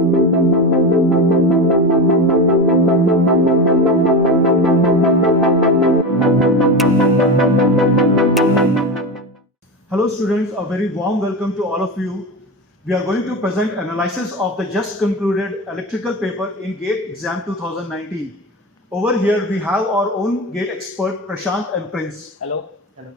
Hello students, a very warm welcome to all of you. We are going to present analysis of the just concluded electrical paper in GATE exam 2019. Over here we have our own GATE expert Prashant and Prince. Hello. Hello.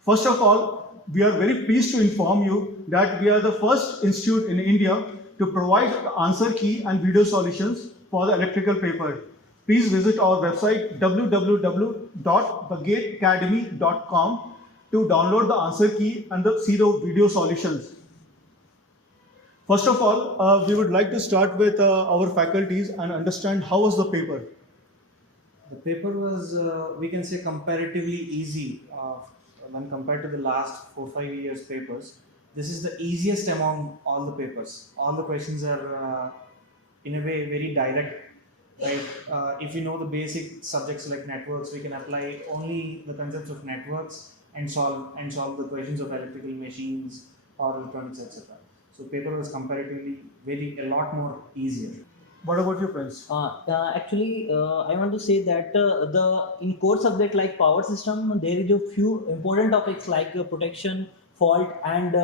First of all, we are very pleased to inform you that we are the first institute in India to provide the answer key and video solutions for the electrical paper. Please visit our website www.thegateacademy.com to download the answer key and see the video solutions. First of all, we would like to start with our faculties and understand how was the paper. The paper was, we can say, comparatively easy when compared to the last 4-5 years papers. This is the easiest among all the papers. All the questions are in a way very direct. Right? If we know the basic subjects like networks, we can apply only the concepts of networks and solve the questions of electrical machines or electronics, etc. So paper was comparatively a lot more easier. What about you, Prince? Actually, I want to say that the in core subject like power system, there is a few important topics like protection, fault and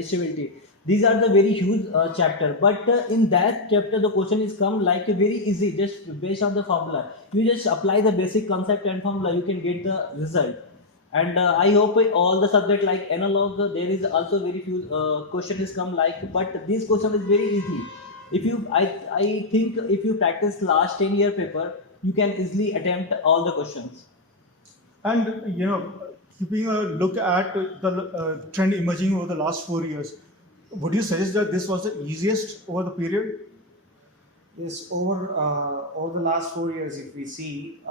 stability. These are the very huge chapter. But in that chapter, the question is come like very easy, just based on the formula. You just apply the basic concept and formula, you can get the result. And I hope all the subject like analog, there is also very few question is come like, but this question is very easy. If you, I think if you practice last 10-year paper, you can easily attempt all the questions. And keeping a look at the trend emerging over the last 4 years, would you suggest that this was the easiest over the period? Yes, over the last 4 years, if we see,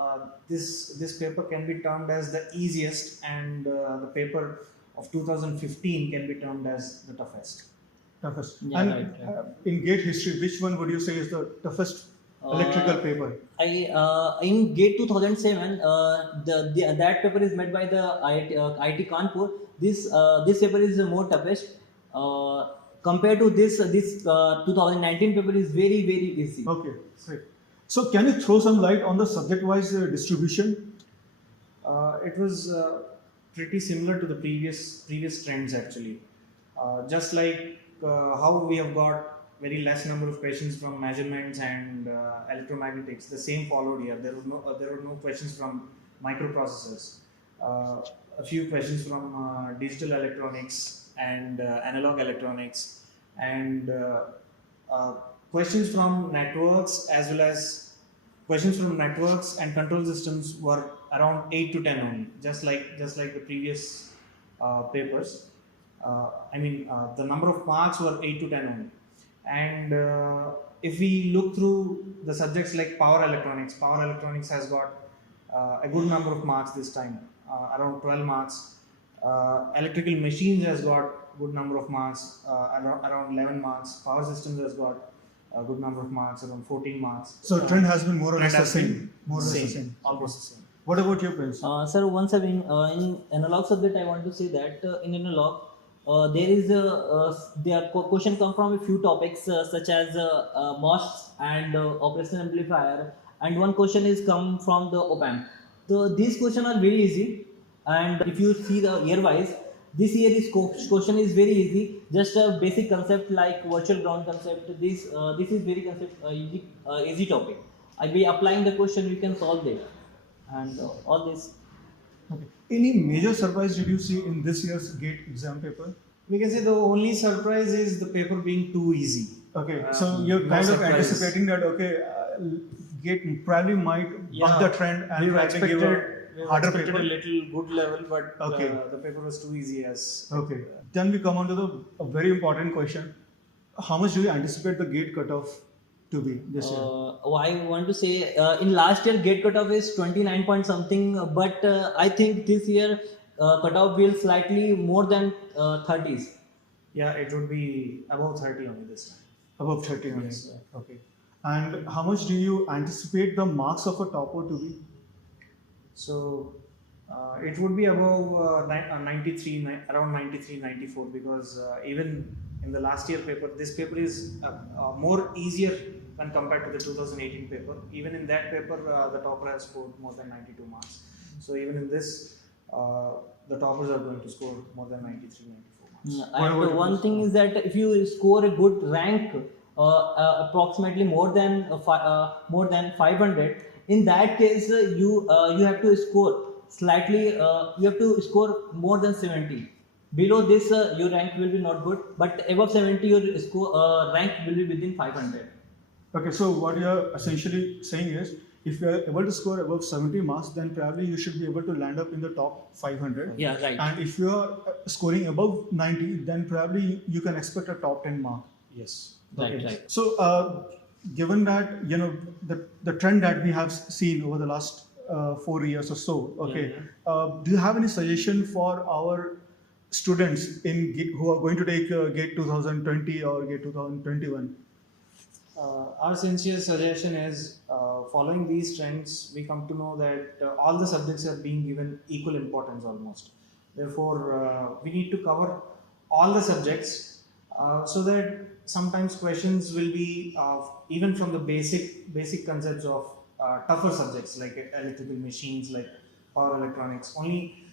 this paper can be termed as the easiest, and the paper of 2015 can be termed as the toughest. Toughest. Yeah, and right. In GATE history, which one would you say is the toughest electrical paper? In GATE 2007, that paper is made by the IIT Kanpur. This paper is the more toughest. Compared to this 2019 paper is very easy. Okay, great. So can you throw some light on the subject-wise distribution? It was pretty similar to the previous trends actually. Just like how we have got very less number of questions from measurements and electromagnetics, the same followed here. There were no questions from microprocessors. A few questions from digital electronics and analog electronics, and questions from networks as well as questions from networks and control systems were around 8 to 10 only, just like the previous papers. The number of marks were 8 to 10 only. And if we look through the subjects like power electronics has got a good number of marks this time, around 12 marks. Electrical machines has got good number of marks, around 11 marks. Power systems has got a good number of marks, around 14 marks. So trend has been more or less the same. Almost the same. What about you, Prince? Sir, once again, in analog subject, I want to say that in analog, there question come from a few topics such as MOS and operational amplifier, and one question is come from the op-amp. So these questions are very easy, and if you see the year wise, this year is question is very easy, just a basic concept like virtual ground concept. This is very easy topic. I be applying the question, you can solve it, and all this. Okay. Any major surprise did you see in this year's GATE exam paper? We can say the only surprise is the paper being too easy. Okay, so you're kind of anticipating that GATE probably might buck the trend and we try to give a harder paper. A little good level, but Okay. The paper was too easy Okay. Then we come on to a very important question. How much do you anticipate the GATE cutoff to be this year? I want to say in last year GATE cutoff is 29 point something, but I think this year cutoff will slightly more than 30s. Yeah, it would be above 30 only this time. Above 30 only. Yes. Okay. And how much do you anticipate the marks of a topper to be? So it would be above 93, around 93, 94, because even in the last year paper, this paper is more easier when compared to the 2018 paper. Even in that paper, the topper has scored more than 92 marks. So even in this, the toppers are going to score more than 93, 94 marks. And one thing is that if you score a good rank, approximately more than 500, in that case you have to score slightly. You have to score more than 70. Below this, your rank will be not good, but above 70, your score rank will be within 500. Okay, so what you are essentially saying is, if you are able to score above 70 marks, then probably you should be able to land up in the top 500. Yeah, right. And if you are scoring above 90, then probably you can expect a top 10 mark. Yes. Right, Okay. right. So, given that the trend that we have seen over the last 4 years or so, okay, do you have any suggestion for our students who are going to take GATE 2020 or GATE 2021? Our sincere suggestion is, following these trends, we come to know that all the subjects are being given equal importance almost. Therefore, we need to cover all the subjects so that sometimes questions will be even from the basic concepts of tougher subjects like electrical machines, like power electronics. Only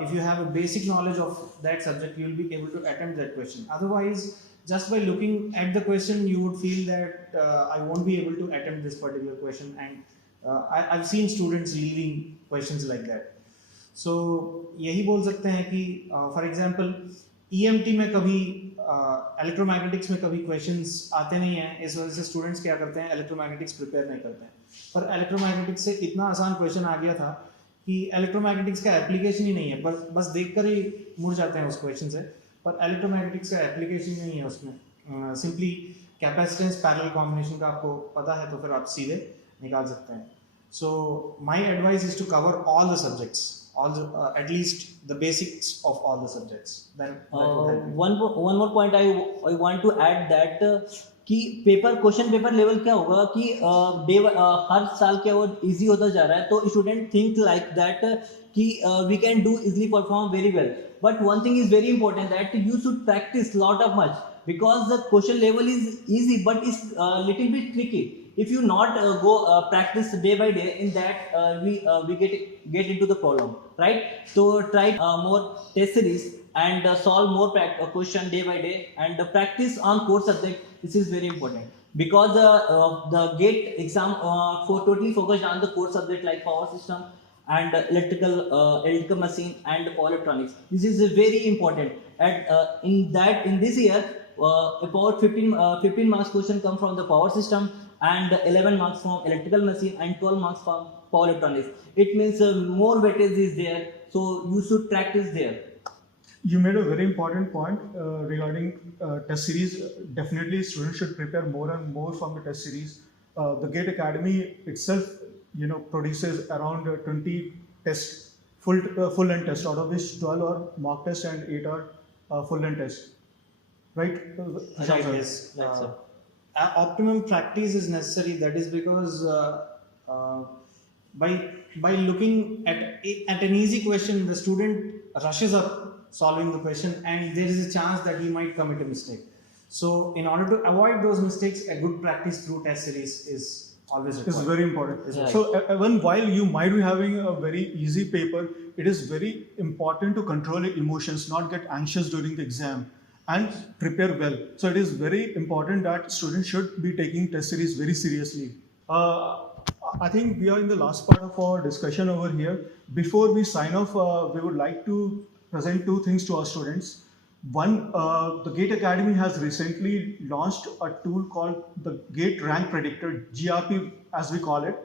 if you have a basic knowledge of that subject, you will be able to attempt that question. Otherwise, just by looking at the question, you would feel that I won't be able to attempt this particular question, and I've seen students leaving questions like that. So यही बोल सकते हैं कि for example EMT में कभी electromagnetics में कभी questions आते नहीं हैं, इस वजह से स्टूडेंट्स क्या करते हैं, इलेक्ट्रोमैग्नेटिक्स प्रिपेयर नहीं करते हैं. पर इलेक्ट्रोमैग्नेटिक्स से इतना आसान क्वेश्चन आ गया था कि इलेक्ट्रोमैग्नेटिक्स का एप्लीकेशन ही नहीं है, बस देखकर ही मुड़ जाते हैं उस क्वेश्चन से. पर इलेक्ट्रोमैग्नेटिक्स का एप्लीकेशन नहीं है उसमें. सिंपली कैपेसिटेंस पैरेलल कॉम्बिनेशन का आपको पता है तो फिर आप सीधे निकाल सकते हैं. So my advice is to cover all the subjects, at least the basics of all the subjects. Then that would help you. one more point I want to add that कि क्वेश्चन पेपर लेवल क्या होगा कि हर साल क्या वो easy होता जा रहा है, तो स्टूडेंट थिंक लाइक दैट कि we can do easily perform very well. But one thing is very important that you should practice lot of much, because the question level is easy but it's little bit tricky. If you not go practice day by day, in that we get into the problem, right? So try more test series and solve more question day by day, and practice on core subject. This is very important because the GATE exam for totally focused on the core subject like power system and electrical machine and power electronics. This is very important. And in this year, about 15 marks question come from the power system, and 11 marks from electrical machine, and 12 marks from power electronics. It means more weightage is there, so you should practice there. You made a very important point regarding test series. Definitely, students should prepare more and more from the test series. The GATE Academy itself, produces around 20 tests, full-length tests, out of which 12 are mock tests and 8 are full-length tests. Right? Right, yes. Optimum practice is necessary. That is because by looking at an easy question, the student rushes up solving the question, and there is a chance that he might commit a mistake. So in order to avoid those mistakes, a good practice through test series is always required. It's very important. Right. So even while you might be having a very easy paper, it is very important to control your emotions, not get anxious during the exam, and prepare well. So it is very important that students should be taking test series very seriously. I think we are in the last part of our discussion over here. Before we sign off, we would like to present two things to our students. One, the GATE Academy has recently launched a tool called the GATE Rank Predictor, GRP as we call it.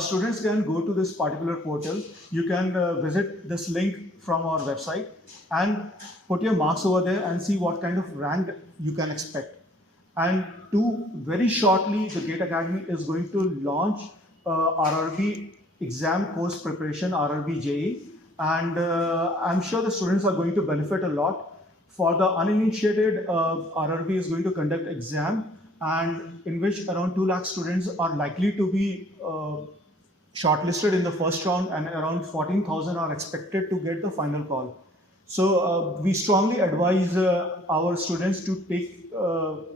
Students can go to this particular portal. You can visit this link from our website and put your marks over there and see what kind of rank you can expect. And two, very shortly, the GATE Academy is going to launch RRB exam course preparation, RRB JE. And I'm sure the students are going to benefit a lot. For the uninitiated, RRB is going to conduct exam, and in which around 2 lakh students are likely to be shortlisted in the first round, and around 14,000 are expected to get the final call. So we strongly advise our students to take, to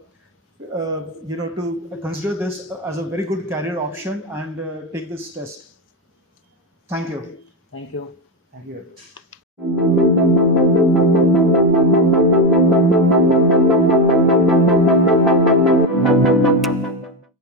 consider this as a very good career option and take this test. Thank you. Thank you. Thank you.